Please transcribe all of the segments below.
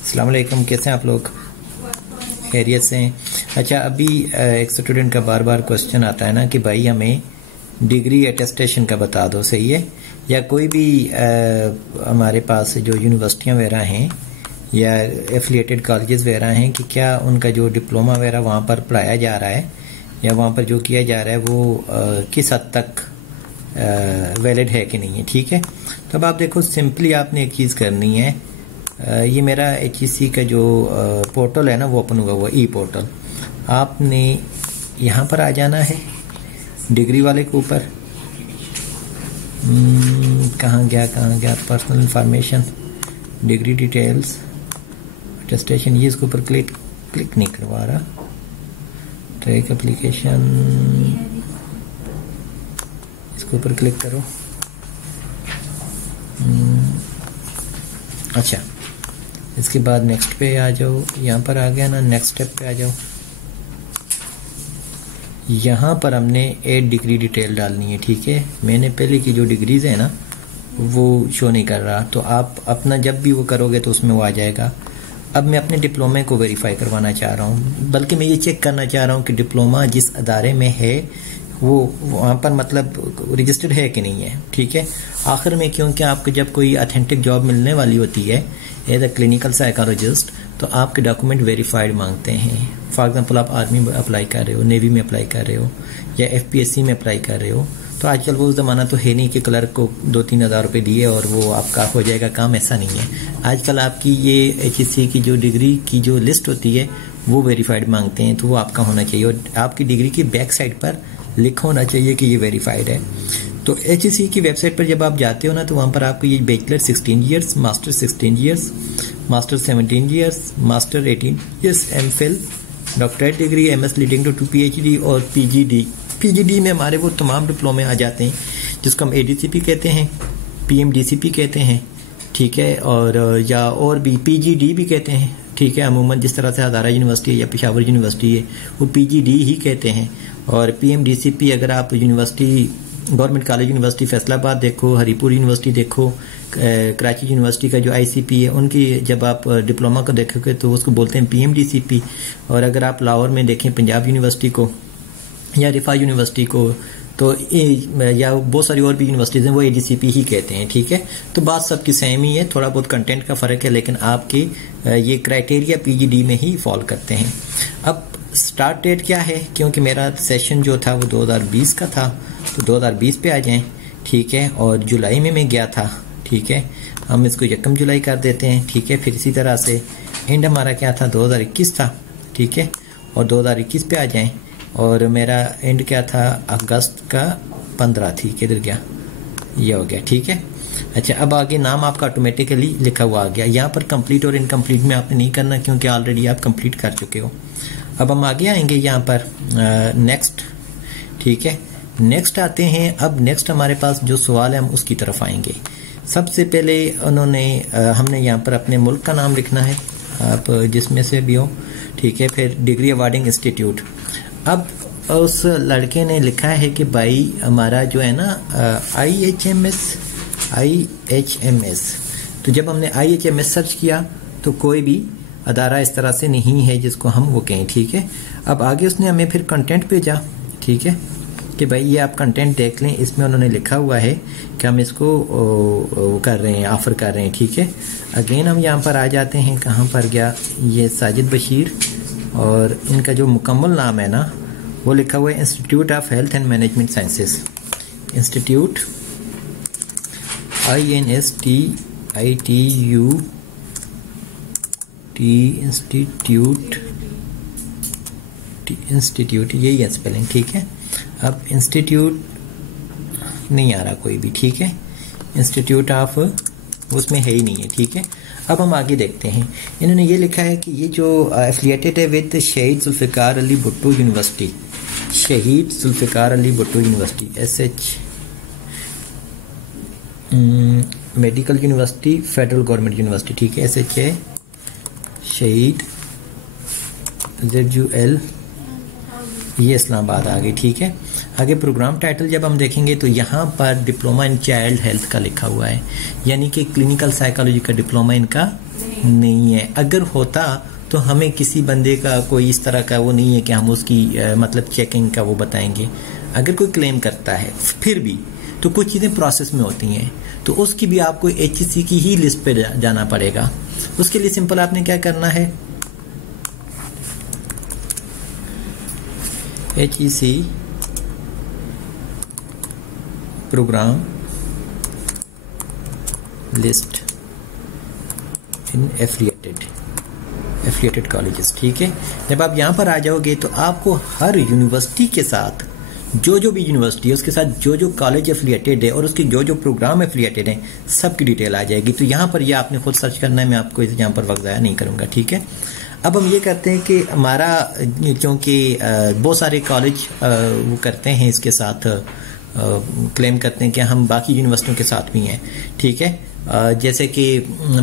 अस्सलाम वालेकुम, कैसे हैं आप लोग? खैरियत से हैं? अच्छा, अभी एक स्टूडेंट का बार बार क्वेश्चन आता है ना कि भाई हमें डिग्री अटेस्टेशन का बता दो, सही है? या कोई भी हमारे पास जो यूनिवर्सिटियाँ वगैरह हैं या एफिलिएटेड कॉलेजेस वगैरह हैं कि क्या उनका जो डिप्लोमा वगैरह वहाँ पर पढ़ाया जा रहा है या वहाँ पर जो किया जा रहा है वो किस हद तक वैलिड है कि नहीं है, ठीक है? तो अब आप देखो, सिंपली आपने एक चीज़ करनी है। ये मेरा HEC का जो पोर्टल है ना वो ओपन हुआ हुआ ई पोर्टल। आपने यहाँ पर आ जाना है डिग्री वाले के ऊपर। कहाँ गया personal information, degree details, attestation, ये इसके ऊपर क्लिक नहीं करवा रहा। ट्रैक एप्लीकेशन, इसके ऊपर क्लिक करो। अच्छा, इसके बाद नेक्स्ट पे आ जाओ। यहाँ पर आ गया ना, नेक्स्ट स्टेप पे आ जाओ। यहाँ पर हमने 8 डिग्री डिटेल डालनी है, ठीक है? मैंने पहले की जो डिग्रीज है ना वो शो नहीं कर रहा, तो आप अपना जब भी वो करोगे तो उसमें वो आ जाएगा। अब मैं अपने डिप्लोमे को वेरीफाई करवाना चाह रहा हूँ, बल्कि मैं ये चेक करना चाह रहा हूँ कि डिप्लोमा जिस अदारे में है वो वहाँ पर मतलब रजिस्टर्ड है कि नहीं है, ठीक है? आखिर में क्योंकि आपको जब कोई ऑथेंटिक जॉब मिलने वाली होती है एज अ क्लिनिकल साइकोलॉजिस्ट तो आपके डॉक्यूमेंट वेरीफाइड मांगते हैं। फॉर एग्जांपल, आप आर्मी में अप्लाई कर रहे हो, नेवी में अप्लाई कर रहे हो या FPSC में अप्लाई कर रहे हो, तो आजकल वो ज़माना तो है नहीं कि क्लर्क को 2-3 हज़ार रुपये दिए और वो आपका हो जाएगा काम, ऐसा नहीं है। आजकल आपकी ये HEC की जो डिग्री की जो लिस्ट होती है वो वेरीफाइड मांगते हैं, तो वो आपका होना चाहिए और आपकी डिग्री की बैक साइड पर लिखा होना चाहिए कि ये वेरीफाइड है। तो HEC की वेबसाइट पर जब आप जाते हो ना तो वहाँ पर आपको ये bachelor 16 years, master 16 years, master 17 years, master 18 years, MPhil, doctorate degree, MS leading to PhD और PGD में हमारे वो तमाम डिप्लोमे आ जाते हैं जिसको हम ADCP कहते हैं, PMDCP कहते हैं, ठीक है? और या और भी PGD भी कहते हैं, ठीक है? अमूमन जिस तरह से हज़ारा यूनिवर्सिटी है या पेशावर यूनिवर्सिटी है वो PGD ही कहते हैं। और PMDCP अगर आप university government College University Faisalabad देखो, हरीपुर यूनिवर्सिटी देखो, कराची यूनिवर्सिटी का जो ICP है उनकी जब आप डिप्लोमा को देखोगे तो उसको बोलते हैं PMDCP। और अगर आप लाहौर में देखें पंजाब यूनिवर्सिटी को या रिफा यूनिवर्सिटी को तो या बहुत सारी और भी यूनिवर्सिटीज़ हैं वो ADCP ही कहते हैं, ठीक है? तो बात सबकी सेम ही है, थोड़ा बहुत कंटेंट का फ़र्क है, लेकिन आपके ये क्राइटेरिया PGD में ही फॉल करते हैं। अब स्टार्ट डेट क्या है? क्योंकि मेरा सेशन जो था वो 2020 का था, तो 2020 पे आ जाएं, ठीक है? और जुलाई में मैं गया था, ठीक है? हम इसको 1 जुलाई कर देते हैं, ठीक है? फिर इसी तरह से एंड हमारा क्या था? 2021 था, ठीक है? और 2021 पे आ जाएं और मेरा एंड क्या था? अगस्त का 15, ठीक है? इधर गया, ये हो गया, ठीक है? अच्छा, अब आगे नाम आपका ऑटोमेटिकली लिखा हुआ आ गया। यहाँ पर कंप्लीट और इनकम्प्लीट में आपने नहीं करना क्योंकि ऑलरेडी आप कंप्लीट कर चुके हो। अब हम आगे आएंगे यहाँ पर नेक्स्ट, ठीक है? नेक्स्ट आते हैं। अब नेक्स्ट हमारे पास जो सवाल है हम उसकी तरफ आएंगे। सबसे पहले हमने यहाँ पर अपने मुल्क का नाम लिखना है, आप जिसमें से भी हो, ठीक है? फिर डिग्री अवार्डिंग इंस्टीट्यूट। अब उस लड़के ने लिखा है कि भाई हमारा जो है ना IHMS, तो जब हमने IHMS सर्च किया तो कोई भी अदारा इस तरह से नहीं है जिसको हम वो कहें, ठीक है? अब आगे उसने हमें फिर कंटेंट भेजा, ठीक है? कि भाई ये आप कंटेंट देख लें, इसमें उन्होंने लिखा हुआ है कि हम इसको कर रहे हैं, ऑफ़र कर रहे हैं, ठीक है? अगेन हम यहाँ पर आ जाते हैं, कहाँ पर गया? ये साजिद बशीर, और इनका जो मुकम्मल नाम है ना वो लिखा हुआ है institute of health and management sciences, institute institute, यही है स्पेलिंग, ठीक है? अब इंस्टीट्यूट नहीं आ रहा कोई भी, ठीक है? इंस्टीट्यूट ऑफ उसमें है ही नहीं है, ठीक है? अब हम आगे देखते हैं। इन्होंने ये लिखा है कि ये जो एफिलिएटेड है विद शहीद Zulfikar Ali Bhutto University, Shaheed Zulfikar Ali Bhutto University, SH Medical University, Federal Government University, ठीक है? SH शहीद ZUL, ये इस्लामाबाद आ गई, ठीक है? आगे प्रोग्राम टाइटल जब हम देखेंगे तो यहाँ पर डिप्लोमा इन चाइल्ड हेल्थ का लिखा हुआ है, यानी कि क्लिनिकल साइकोलॉजी का डिप्लोमा इनका नहीं है। अगर होता तो हमें किसी बंदे का कोई इस तरह का वो नहीं है कि हम उसकी मतलब चेकिंग का वो बताएंगे। अगर कोई क्लेम करता है फिर भी तो कुछ चीज़ें प्रोसेस में होती हैं, तो उसकी भी आपको HEC की ही लिस्ट पे जाना पड़ेगा। उसके लिए सिंपल आपने क्या करना है, HEC प्रोग्राम लिस्ट इन एफिलिएटेड कॉलेजेस। ठीक है, जब आप यहाँ पर आ जाओगे तो आपको हर यूनिवर्सिटी के साथ जो भी यूनिवर्सिटी है उसके साथ जो कॉलेज एफिलिएटेड है और उसके जो प्रोग्राम एफिलिएटेड हैं सबकी डिटेल आ जाएगी। तो यहाँ पर ये आपने खुद सर्च करना है, मैं आपको यहाँ पर वक्त ज़ाया नहीं करूँगा। ठीक है, अब हम ये करते हैं कि हमारा क्योंकि बहुत सारे कॉलेज वो करते हैं इसके साथ क्लेम करते हैं कि हम बाकी यूनिवर्सिटियों के साथ भी हैं। ठीक है, जैसे कि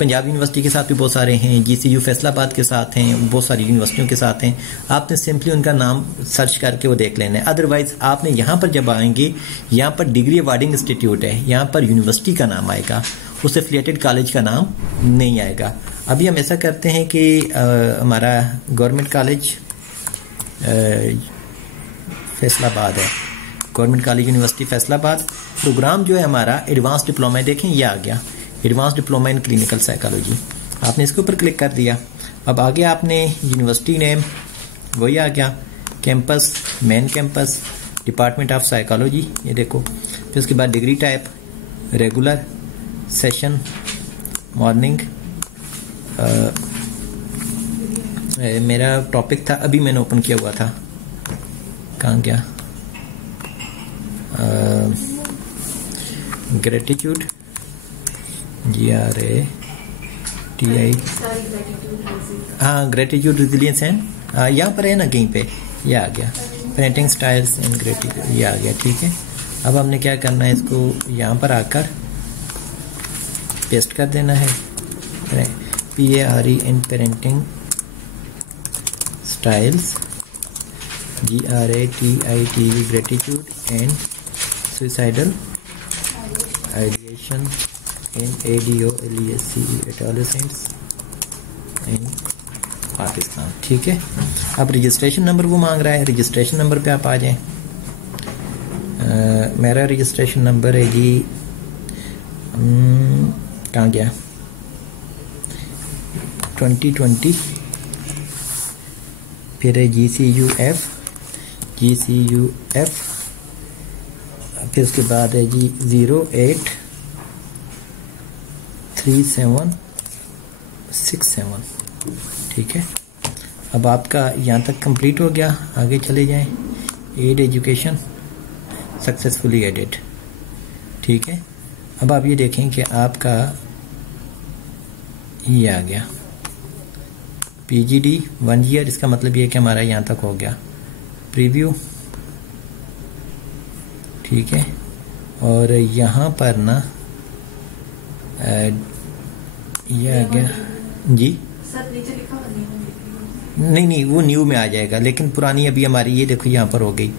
पंजाब यूनिवर्सिटी के साथ भी बहुत सारे हैं, GCU फैसलाबाद के साथ हैं, बहुत सारी यूनिवर्सिटियों के साथ हैं। आपने सिंपली उनका नाम सर्च करके वो देख लेना है। अदरवाइज आपने यहाँ पर जब आएंगे, यहाँ पर डिग्री अवार्डिंग इंस्टीट्यूट है, यहाँ पर यूनिवर्सिटी का नाम आएगा, उस एफिलिएटेड कॉलेज का नाम नहीं आएगा। अभी हम ऐसा करते हैं कि हमारा गवर्नमेंट कॉलेज फैसलाबाद है, Government College University Faisalabad. Programme जो है हमारा एडवांस डिप्लोमा है, देखें ये आ गया, advance diploma in clinical psychology. आपने इसके ऊपर क्लिक कर दिया। अब आगे आपने यूनिवर्सिटी नेम वही आ गया, campus main campus, department of psychology, ये देखो। फिर उसके बाद degree type regular, session morning. मेरा टॉपिक था, अभी मैंने ओपन किया हुआ था, कहाँ गया, ग्रेटिट्यूड GRATI, हाँ ग्रेटिट्यूड रेजिलियंस है, यहाँ पर है ना कहीं पे, ये आ गया। पेरेंटिंग स्टाइल्स इन ग्रेटिट्यूड, ये आ गया। ठीक है, अब हमने क्या करना है, इसको यहाँ पर आकर पेस्ट कर देना है, PARE in parenting styles GRATITV gratitude and suicidal ideation in ADOLESCE adolescents in Pakistan. ठीक है, अब रजिस्ट्रेशन नंबर वो मांग रहा है, रजिस्ट्रेशन नंबर पे आप आ जाएं। मेरा रजिस्ट्रेशन नंबर है जी, कहाँ गया, 2020, फिर है GCUF, फिर उसके बाद है जी 083767। ठीक है, अब आपका यहाँ तक कंप्लीट हो गया, आगे चले जाएं। Add education successfully added. ठीक है, अब आप ये देखें कि आपका ये आ गया PGD 1 ईयर, इसका मतलब ये है कि हमारा यहाँ तक हो गया। प्रीव्यू, ठीक है, और यहाँ पर ना ये आ गया जी, नहीं वो न्यू में आ जाएगा, लेकिन पुरानी अभी हमारी ये देखो यहाँ पर हो गई।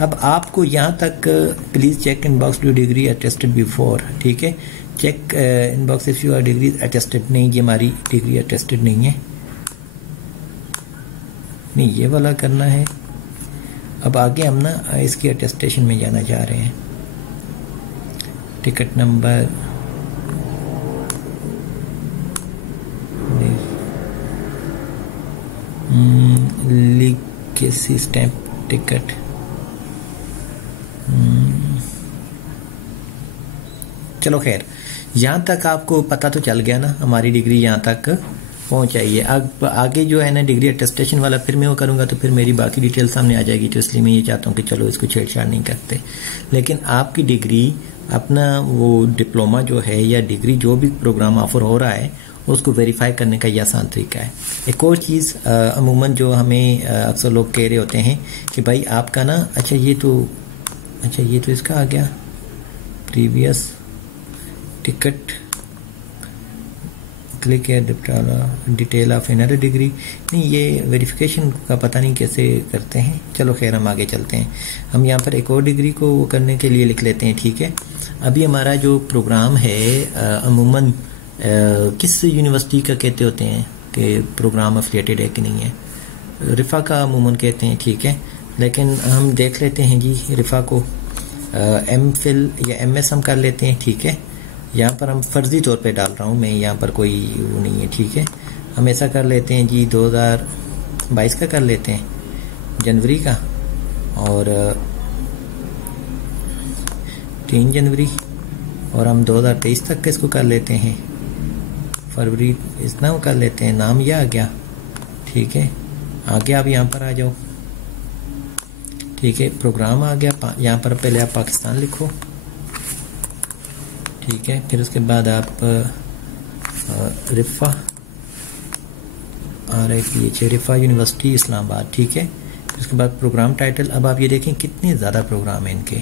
अब आपको यहाँ तक please check inbox to degree attested before. ठीक है, check inbox if you are degree attested, नहीं ये हमारी डिग्री अटेस्टेड नहीं है, नहीं ये वाला करना है। अब आगे हम ना इसकी अटेस्टेशन में जाना चाह रहे हैं। Ticket number, legacy stamp ticket, चलो खैर, यहाँ तक आपको पता तो चल गया ना, हमारी डिग्री यहाँ तक पहुँच आई है। अब आगे जो है ना डिग्री अटेस्टेशन वाला फिर मैं वो करूँगा तो फिर मेरी बाकी डिटेल सामने आ जाएगी, तो इसलिए मैं ये चाहता हूँ कि चलो इसको छेड़छाड़ नहीं करते। लेकिन आपकी डिग्री, अपना वो डिप्लोमा जो है या डिग्री जो भी प्रोग्राम ऑफर हो रहा है उसको वेरीफाई करने का ये आसान तरीका है। एक और चीज़ अमूमन जो हमें अक्सर लोग कह रहे होते हैं कि भाई आपका ना, अच्छा ये तो इसका आ गया previous ticket, click detail of another degree, नहीं ये वेरिफिकेशन का पता नहीं कैसे करते हैं। चलो खैर हम आगे चलते हैं। हम यहाँ पर एक और डिग्री को वो करने के लिए लिख लेते हैं। ठीक है, अभी हमारा जो प्रोग्राम है अमूमन किस यूनिवर्सिटी का कहते होते हैं, कि प्रोग्राम एफिलिएटेड है कि नहीं है। रिफ़ा का अमूमन कहते हैं, ठीक है, लेकिन हम देख लेते हैं जी रिफ़ा को एमफिल या एमएस हम कर लेते हैं, ठीक है। यहाँ पर हम फर्जी तौर पे डाल रहा हूँ मैं, यहाँ पर कोई वो नहीं है, ठीक है। हम ऐसा कर लेते हैं जी 2022 का कर लेते हैं, जनवरी का, और 3 जनवरी, और हम 2023 तक इसको कर लेते हैं, फरवरी इतना कर लेते हैं। नाम यह आ गया, ठीक है। आगे आप यहाँ पर आ जाओ, ठीक है। प्रोग्राम आ गया, यहाँ पर पहले आप पाकिस्तान लिखो, ठीक है। फिर उसके बाद आप रिफ़ा रिफ़ा यूनिवर्सिटी इस्लामाबाद, ठीक है। उसके बाद प्रोग्राम टाइटल। अब आप ये देखें कितने ज़्यादा प्रोग्राम हैं इनके,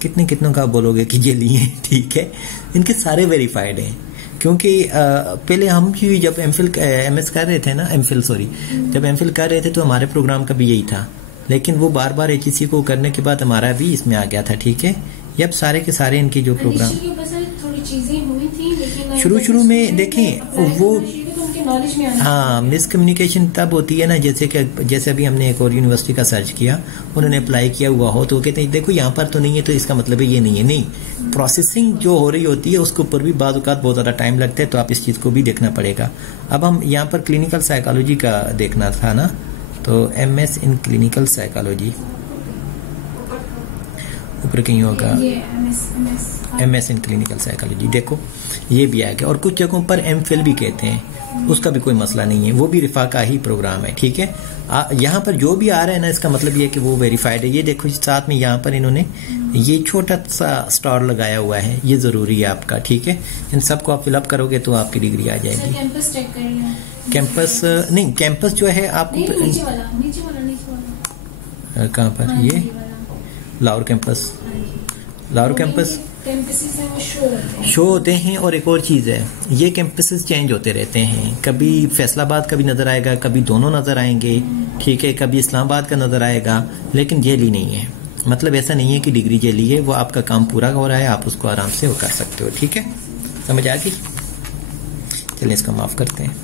कितनों का बोलोगे कि ये लिए, ठीक है। इनके सारे वेरीफाइड हैं, क्योंकि पहले हम भी जब एमएस कर रहे थे ना, जब एमफिल कर रहे थे तो हमारे प्रोग्राम का भी यही था, लेकिन वो बार बार एचईसी को करने के बाद हमारा भी इसमें आ गया था, ठीक है। ये अब सारे के सारे इनके जो प्रोग्राम शुरू में देखें वो हाँ मिसकम्युनिकेशन तब होती है ना, जैसे अभी हमने एक और यूनिवर्सिटी का सर्च किया, उन्होंने अप्लाई किया हुआ हो तो वो कहते हैं देखो यहाँ पर तो नहीं है, तो इसका मतलब है ये नहीं है। नहीं, प्रोसेसिंग जो हो रही होती है उसके ऊपर भी बाद औक़ात बहुत ज़्यादा टाइम लगता है, तो आप इस चीज़ को भी देखना पड़ेगा। अब हम यहाँ पर क्लिनिकल साइकोलॉजी का देखना था ना, तो MS इन क्लिनिकल साइकोलॉजी ऊपर कहीं होगा, MS इन क्लिनिकल साइकोलॉजी, देखो ये भी आ गया। और कुछ जगहों पर MPhil भी कहते हैं, उसका भी कोई मसला नहीं है, वो भी रिफ़ा का ही प्रोग्राम है, ठीक है। यहाँ पर जो भी आ रहा है ना, इसका मतलब ये है कि वो वेरीफाइड है। ये देखो साथ में यहाँ पर इन्होंने ये छोटा सा स्टार लगाया हुआ है, ये ज़रूरी है आपका, ठीक है। इन सबको आप फिलअप करोगे तो आपकी डिग्री आ जाएगी। कैंपस नहीं, कैंपस जो है आपको कहाँ पर, ये लाहौर कैंपस शो होते हैं। और एक और चीज़ है, ये कैंपसेस चेंज होते रहते हैं, कभी फैसलाबाद का भी नज़र आएगा, कभी दोनों नज़र आएंगे, ठीक है, कभी इस्लामाबाद का नज़र आएगा, लेकिन जेली नहीं है। मतलब ऐसा नहीं है कि डिग्री जेली है, वो आपका काम पूरा हो रहा है, आप उसको आराम से वो कर सकते हो, ठीक है। समझ आ गई? चलिए इसको माफ़ करते हैं।